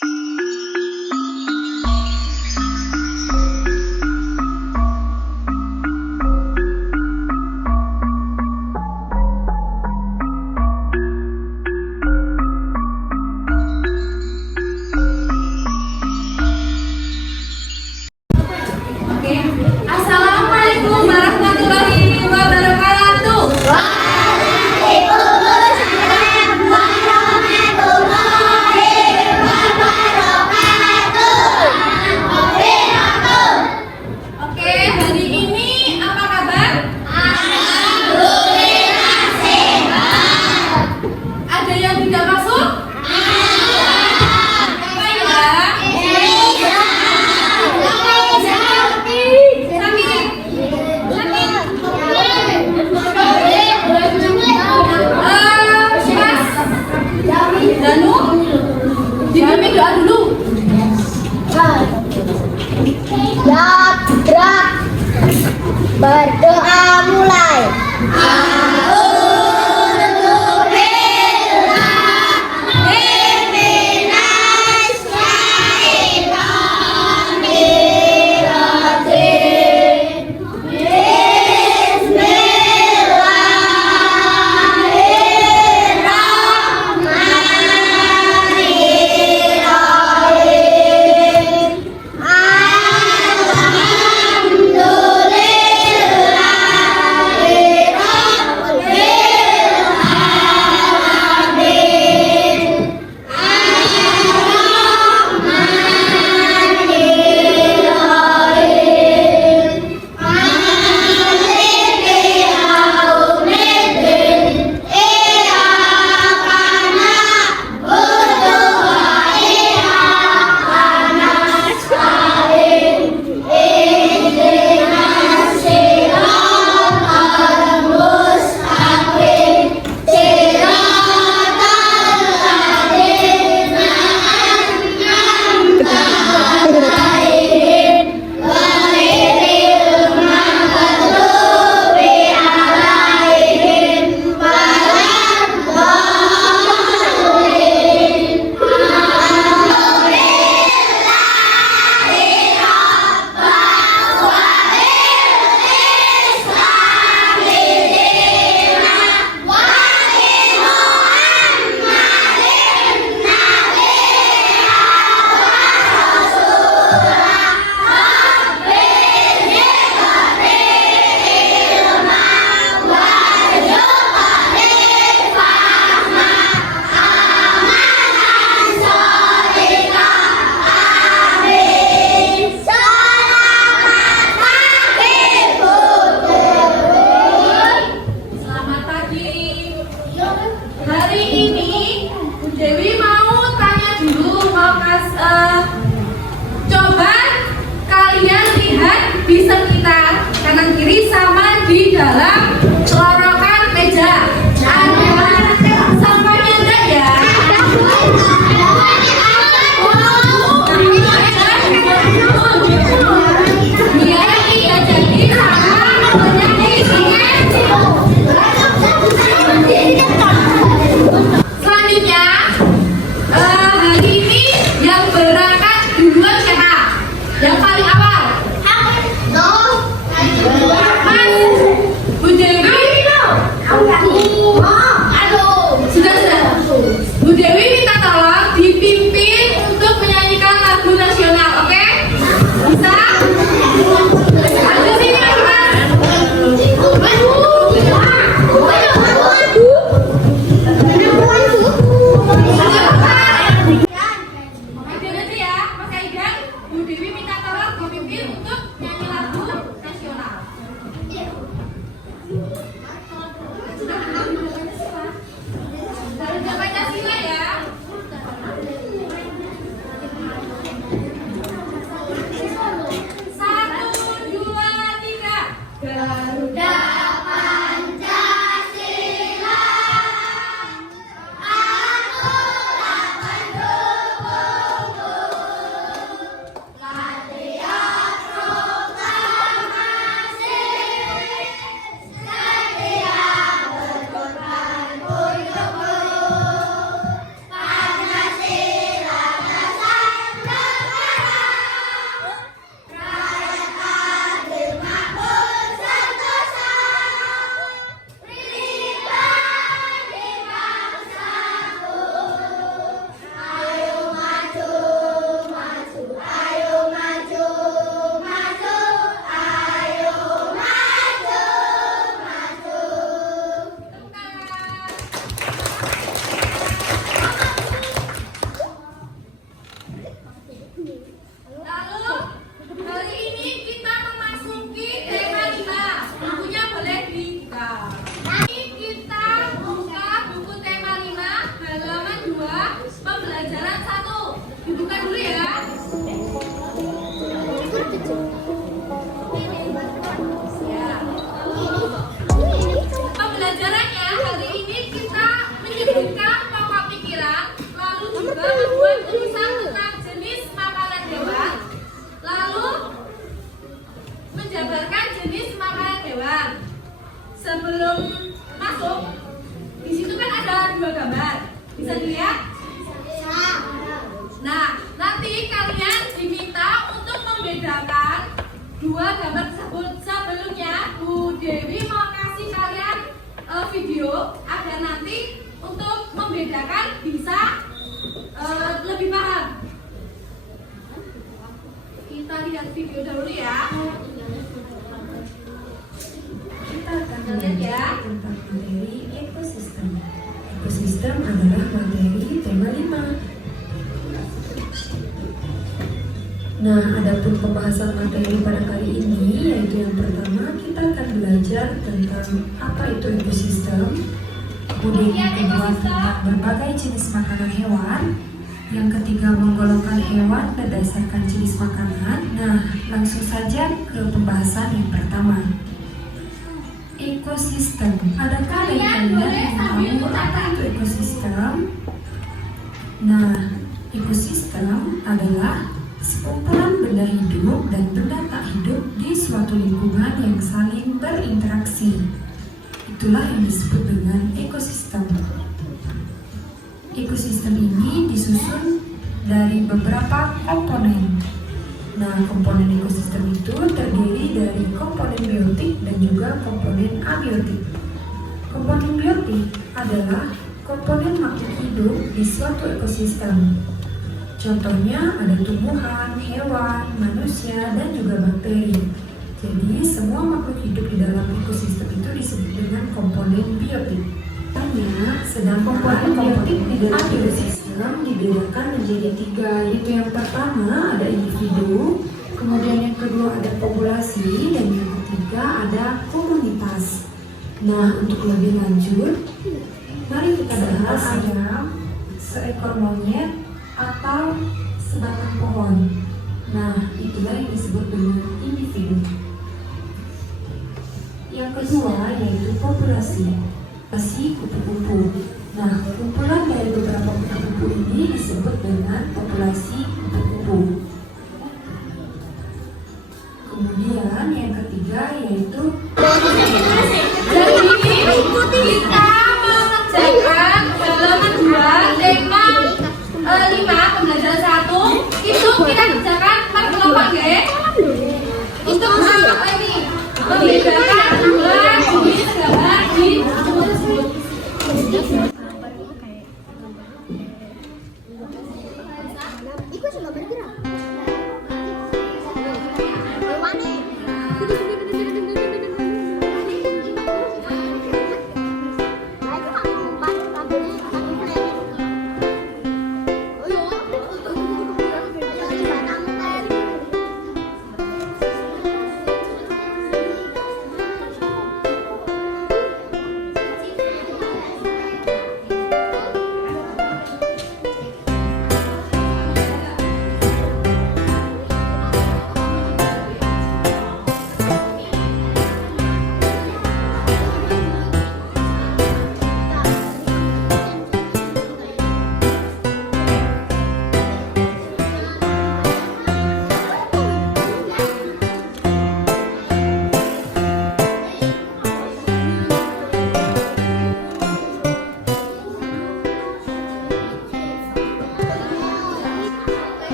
Assalamualaikum warahmatullahi wabarakatuh. Waalaikumsalam warahmatullahi wabarakatuh. Oke, hari ini apa kabar? Alhamdulillah sehat. Ada yang tidak masuk? Apa ya? Danu, dipimpin doa dulu. Gerak. Berdoa mulai. Selamat pagi. Hari ini Dewi mau tanya dulu, coba kalian lihat di sekitar kanan kiri sama di dalam lorokan meja. Ada sampahnya enggak ya? Iya, jadi sama banyak di sini. Selanjutnya, hari ini yang berangkat duluan siapa? Yang paling awal? Mas, Bu Dewi. Sudah. Bu Dewi minta tolong dipimpin untuk menyanyikan lagu nasional, oke? Bisa? Ada sini, Mas. Ada nanti ya, Mas Aidan. juga membuat tulisan tentang jenis makanan hewan, lalu menjabarkan jenis makanan hewan. Sebelum masuk, di situ kan ada 2 gambar, bisa dilihat? Nah, nanti kalian diminta untuk membedakan 2 gambar tersebut. Sebelumnya, Bu Dewi mau kasih kalian video agar nanti untuk membedakan bisa lebih paham. Kita lihat video dahulu ya. Kita akan belajar tentang materi ekosistem. Ekosistem adalah materi tema 5. Nah, adapun pembahasan materi pada kali ini yaitu yang pertama kita akan belajar tentang apa itu ekosistem, kemudian yang kedua tentang berbagai jenis makanan hewan, yang ketiga menggolongkan hewan berdasarkan jenis makanan. Nah, langsung saja ke pembahasan yang pertama. Ekosistem. Adakah dari kalian yang tahu apa itu ekosistem? Nah, ekosistem adalah sekumpulan benda hidup dan benda tak hidup di suatu lingkungan yang saling berinteraksi. Itulah yang disebut dengan ekosistem. Ekosistem ini disusun dari beberapa komponen. Nah, komponen ekosistem itu terdiri dari komponen biotik dan juga komponen abiotik. Komponen biotik adalah komponen makhluk hidup di suatu ekosistem. Contohnya ada tumbuhan, hewan, manusia, dan juga bakteri. Jadi semua makhluk hidup di dalam ekosistem itu disebut dengan komponen biotik. Sedang komponen biotik di dalam ekosistem dibedakan menjadi 3, yaitu yang pertama ada individu, kemudian yang kedua ada populasi, dan yang ketiga ada komunitas. Nah, untuk lebih lanjut, mari kita bahas ayam, seekor monyet, atau sebatang pohon. Nah, itulah yang disebut dengan individu. Yang kedua yaitu populasi. Populasi kupu-kupu. Nah, kumpulan dari beberapa kupu-kupu ini disebut dengan populasi kupu-kupu. Kemudian yang ketiga yaitu Jadi kita mengerjakan halaman 2 tema 5 pembelajaran 1 itu kita kerjakan per kelompok ya. Untuk apa ini? Membedakan 2 jenis gambar di buku tersebut.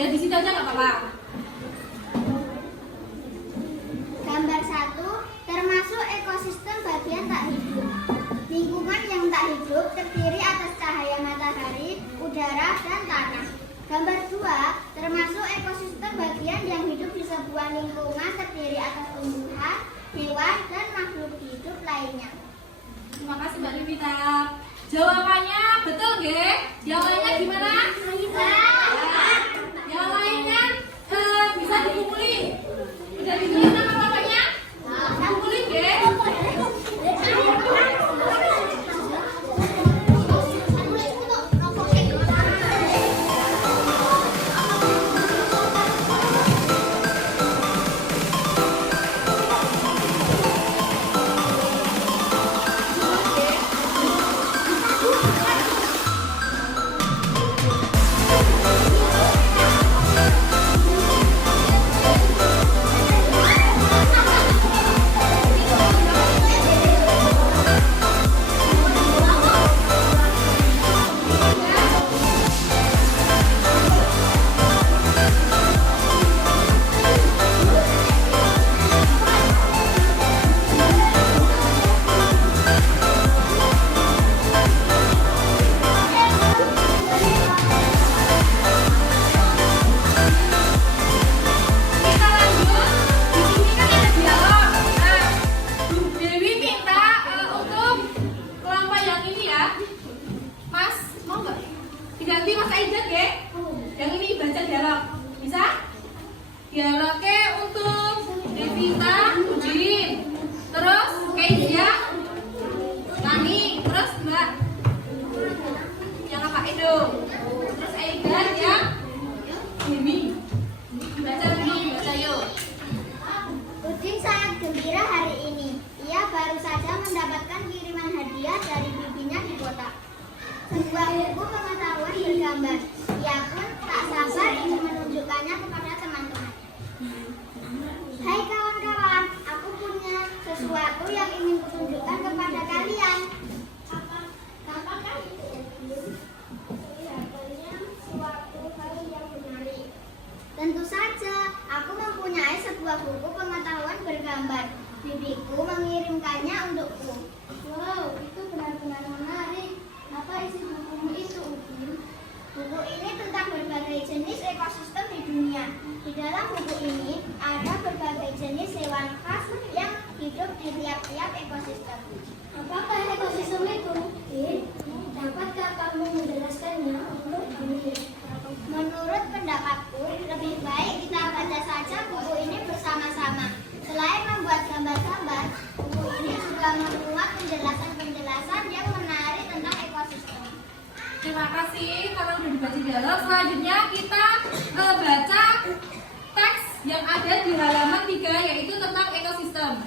Ya di situ aja nggak apa-apa. Gambar 1 termasuk ekosistem bagian tak hidup. Lingkungan yang tak hidup terdiri atas cahaya matahari, udara, dan tanah. Gambar 2 termasuk ekosistem bagian yang hidup di sebuah lingkungan terdiri atas tumbuhan, hewan, dan makhluk hidup lainnya. Terima kasih Mbak Livita. Jawabannya betul nggih? Yang lainnya gimana? Bisa. Yang lainnya bisa dikumpulin. dialognya untuk Devita, Udin, terus Kezia, Lani, terus Mbak yang apa itu, terus Ega yang Dewi. Baca dulu, baca yuk. Udin sangat gembira hari ini. Ia baru saja mendapatkan kiriman hadiah dari bibinya di kota. Sebuah buku pengetahuan bergambar. Ia pun tak sabar ingin menunjukkannya kepada teman-teman. Hai kawan-kawan, aku punya sesuatu yang ingin kutunjukkan kepada kalian. Apakah itu? Kelihatannya suatu hal yang menarik. Tentu saja, aku mempunyai sebuah buku pengetahuan bergambar. Bibiku mengirimkannya untukku. Wow, itu benar-benar menarik. Apa isi bukumu itu, Udin? Buku ini tentang berbagai jenis ekosistem di dunia. Di dalam buku ini ada berbagai jenis hewan khas yang hidup di tiap-tiap ekosistem. Apakah ekosistem itu, Udin? Dapatkah kamu menjelaskannya untuk kami? Menurut pendapatku, lebih baik kita baca saja buku ini bersama-sama. Selain membuat gambar-gambar, buku ini juga memuat penjelasan-penjelasan yang menarik tentang ekosistem. Terima kasih karena udah dibaca dialog. Selanjutnya kita baca teks yang ada di halaman 3 yaitu tentang ekosistem.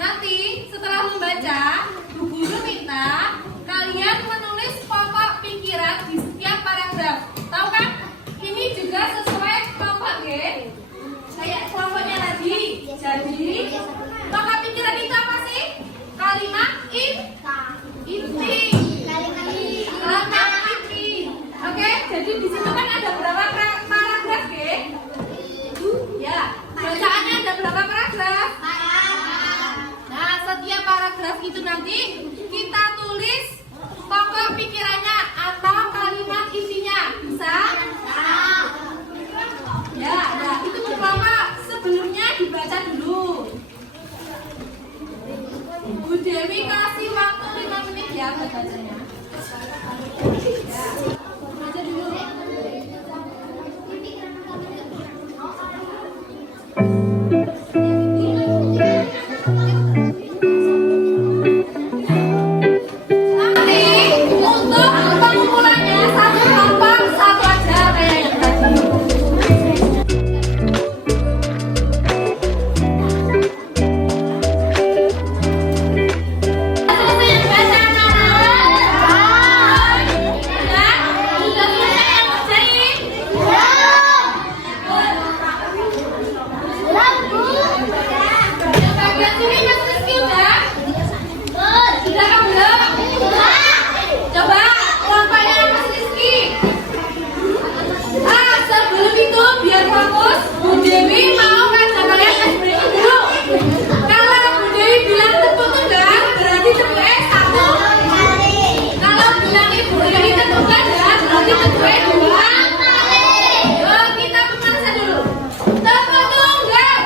Nanti setelah membaca, Bu Guru minta kalian menulis pokok pikiran di setiap paragraf. Tahu kan? Ini juga sesuai kelompok ya. Kayak kelompoknya tadi. Jadi pokok pikiran itu apa sih? Kalimat inti. Kalimat inti. Oke, jadi di situ kan ada berapa paragraf ya? Ya, bacaannya ada berapa paragraf? Nah, setiap paragraf itu nanti kita tulis pokok pikirannya atau kalimat intinya. Bisa? Ya, nah itu pertama sebelumnya dibaca dulu. Bu Dewi kasih waktu 5 menit ya buat bacanya. Ya, baca dulu. Nanti untuk pengumpulannya satu kelompok satu aja kayak yang tadi. Kita pemanasan dulu. Tepuk tangan.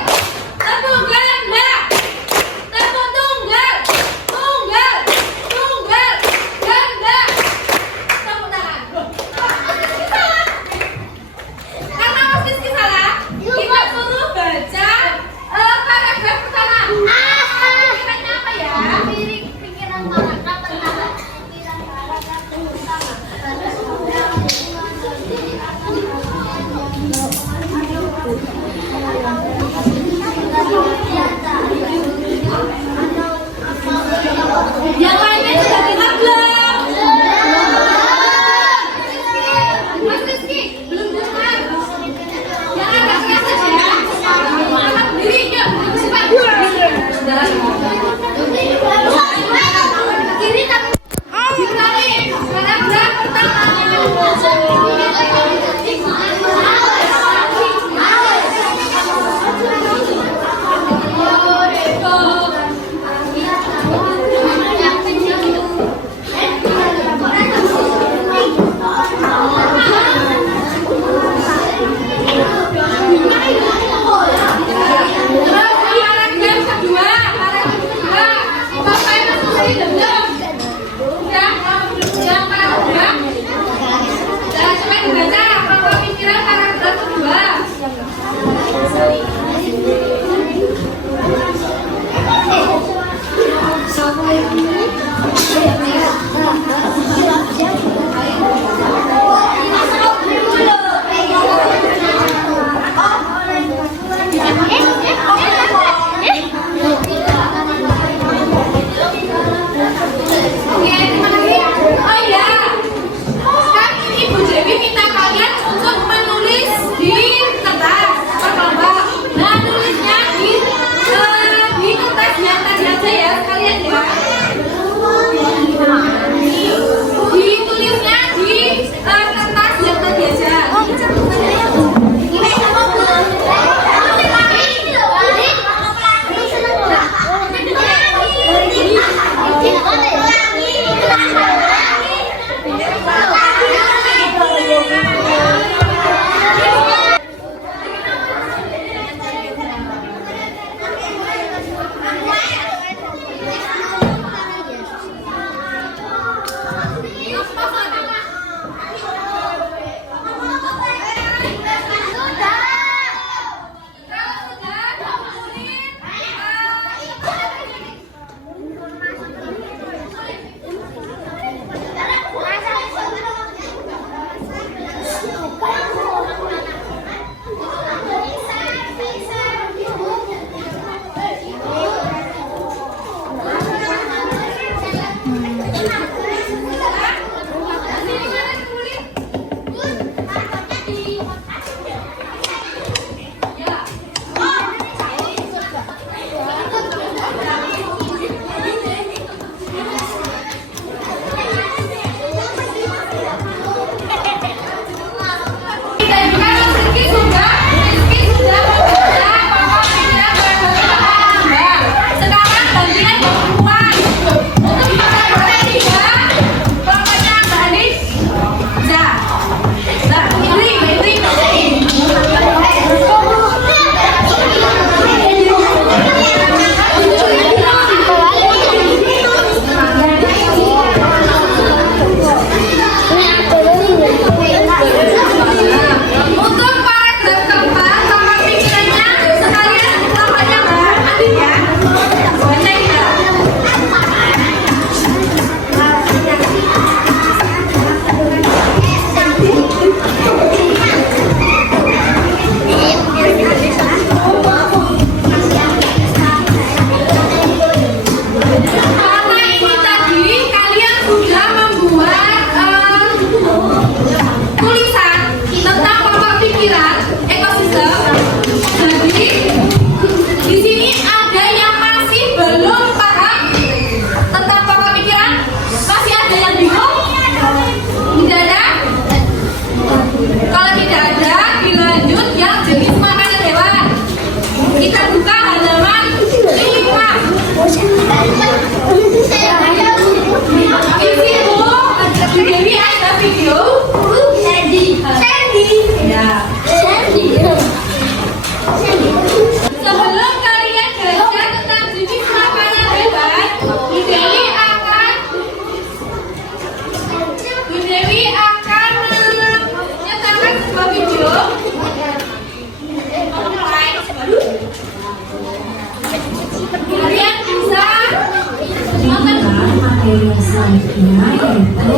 selanjutnya yaitu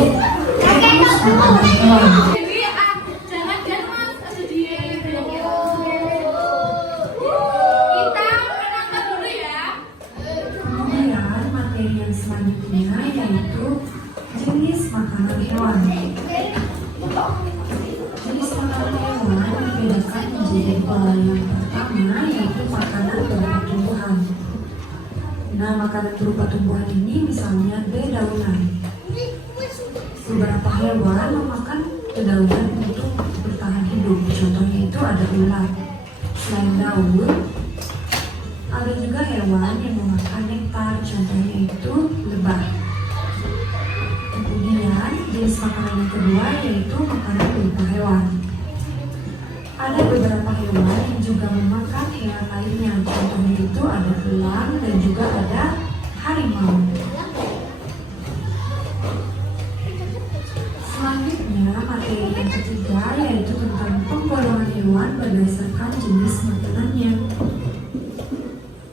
siklus makanan hewan. Dewi, jangan mas sedih. Kita menonton dulu ya. Kemudian materi yang selanjutnya yaitu jenis makanan hewan. Jenis makanan hewan dibedakan menjadi dua. Yang pertama yaitu makanan berupa tumbuhan. Nah, makanan berupa tumbuhan ini misalnya dedaunan. Beberapa hewan memakan dedaunan untuk bertahan hidup. Contohnya itu ada ulat. Selain daun, ada juga hewan yang memakan nektar. Contohnya itu lebah. Kemudian jenis makanan yang kedua yaitu makanan berupa hewan. Ada beberapa hewan yang juga memakan hewan lainnya. Contohnya itu ada elang dan juga ada harimau. Selanjutnya materi yang ketiga yaitu tentang penggolongan hewan berdasarkan jenis makanannya.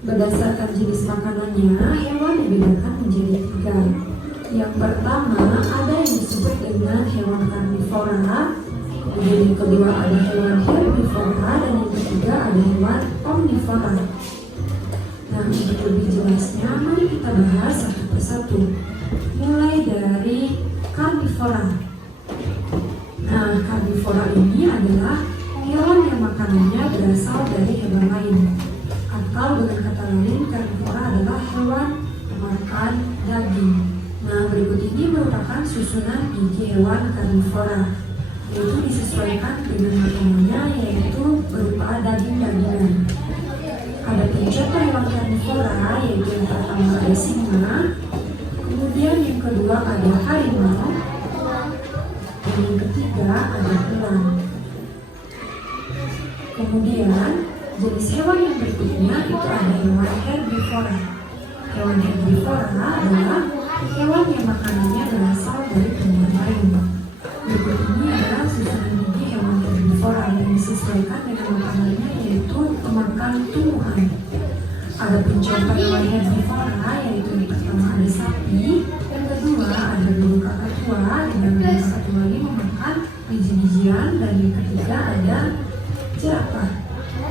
Berdasarkan jenis makanannya, hewan dibedakan menjadi tiga. Yang pertama ada yang disebut dengan hewan karnivora. Kemudian yang kedua ada hewan herbivora dan yang ketiga ada hewan omnivora. Nah, untuk lebih jelasnya, mari kita bahas satu persatu. Mulai dari karnivora. Nah, karnivora ini adalah hewan yang makanannya berasal dari hewan lain. Atau dengan kata lain, karnivora adalah hewan makan daging. Nah, berikut ini merupakan susunan gigi hewan karnivora, yaitu disesuaikan dengan makanannya, yaitu berupa daging-dagingan. Ada contoh hewan karnivora, yaitu yang pertama ada singa, kemudian yang kedua ada harimau, dan yang ketiga ada elang. Kemudian jenis hewan yang berikutnya itu ada hewan herbivora. Hewan herbivora adalah hewan yang makanannya berasal dari tumbuhan lain. Berikut ini adalah susunan gigi hewan herbivora yang disesuaikan dengan makanannya, yaitu pemakan tumbuhan. Ada contoh hewan herbivora, yaitu yang pertama ada sapi, yang kedua ada burung kakatua, dan burung kakatua ini memakan biji-bijian, dan yang ketiga ada jerapah.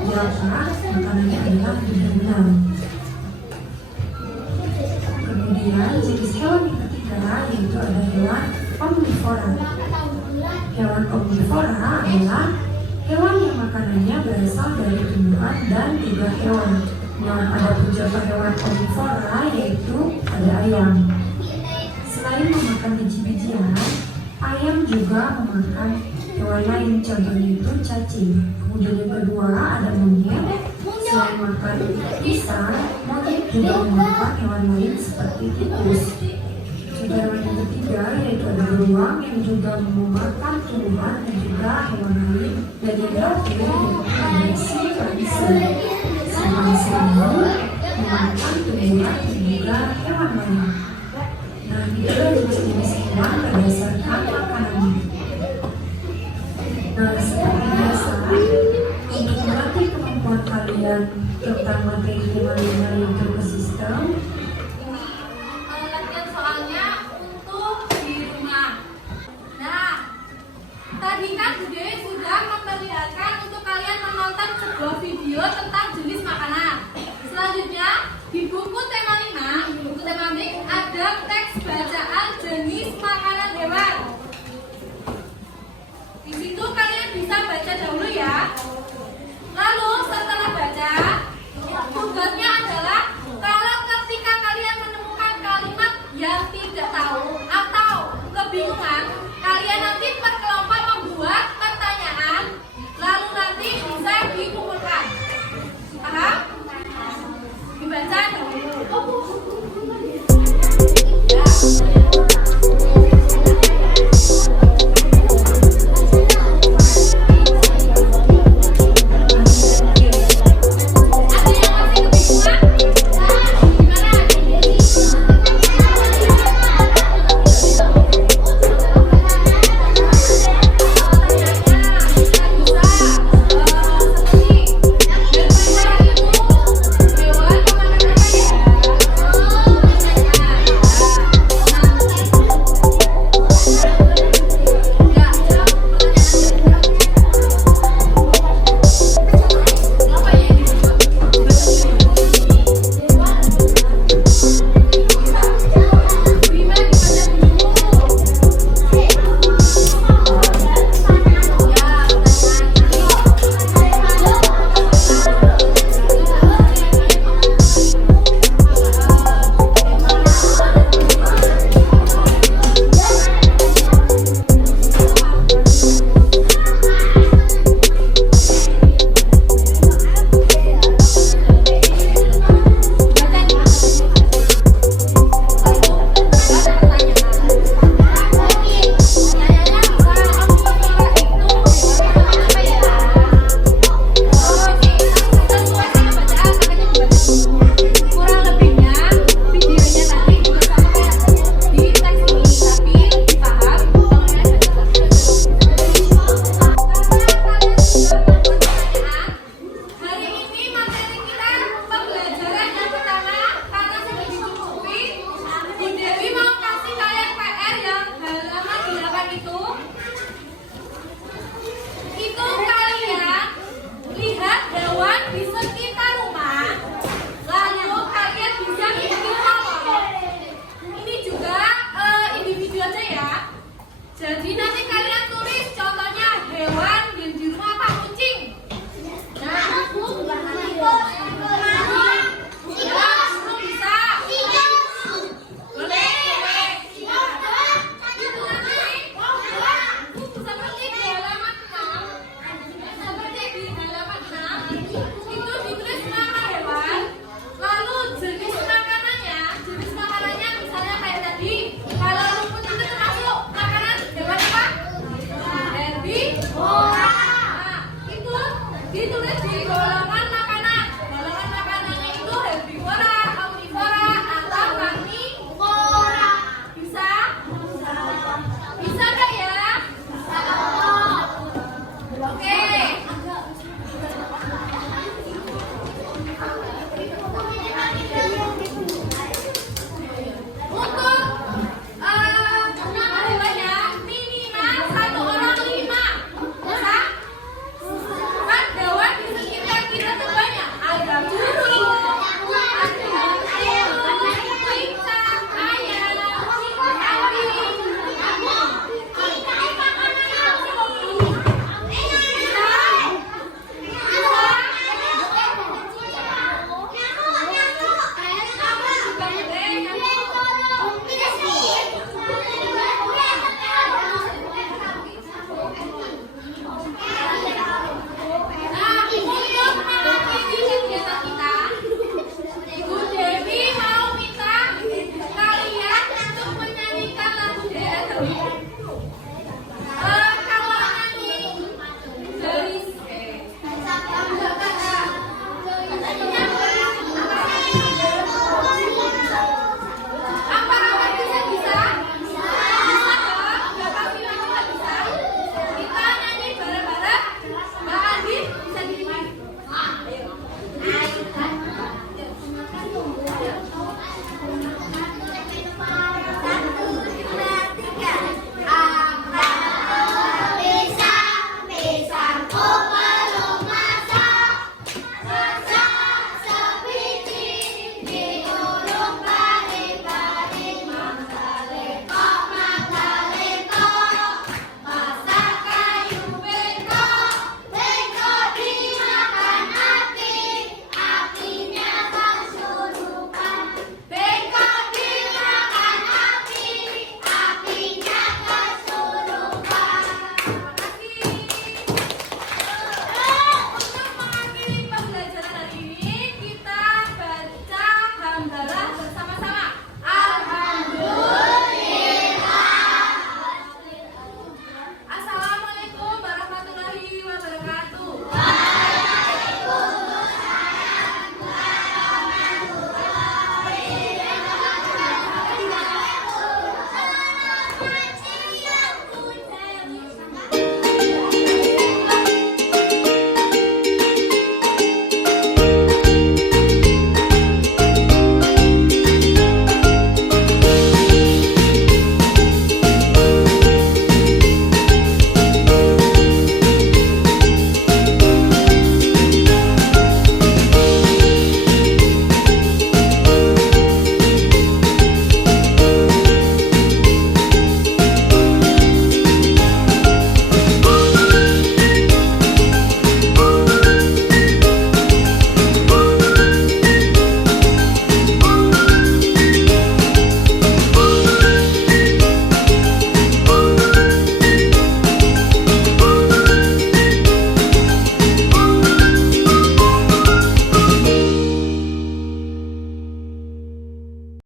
Jerapah makanannya adalah dedaunan. Kemudian jenis hewan yang ketiga yaitu ada hewan omnivora. Hewan omnivora adalah hewan yang makanannya berasal dari tumbuhan dan juga hewan. Nah, ada contoh hewan omnivora yaitu ada ayam. Selain memakan biji-bijian, ayam juga memakan hewan lain, contohnya itu cacing. Kemudian yang kedua ada monyet. Selain makan pisang, monyet juga memakan hewan lain seperti tikus. Contoh hewan yang ketiga yaitu ada beruang yang juga memakan tumbuhan dan juga hewan lain. Dan yang terakhir yaitu ada simpanse. Simpanse ini memakan tumbuhan dan juga hewan lain. Nah, itulah jenis-jenis hewan berdasarkan makanannya. Nah, seperti biasa, untuk melatih kemampuan kalian tentang materi 5 yaitu ekosistem, Latihan soalnya untuk di rumah. Nah, tadi kan Bude sudah memperlihatkan untuk kalian menonton sebuah video tentang jenis makanan.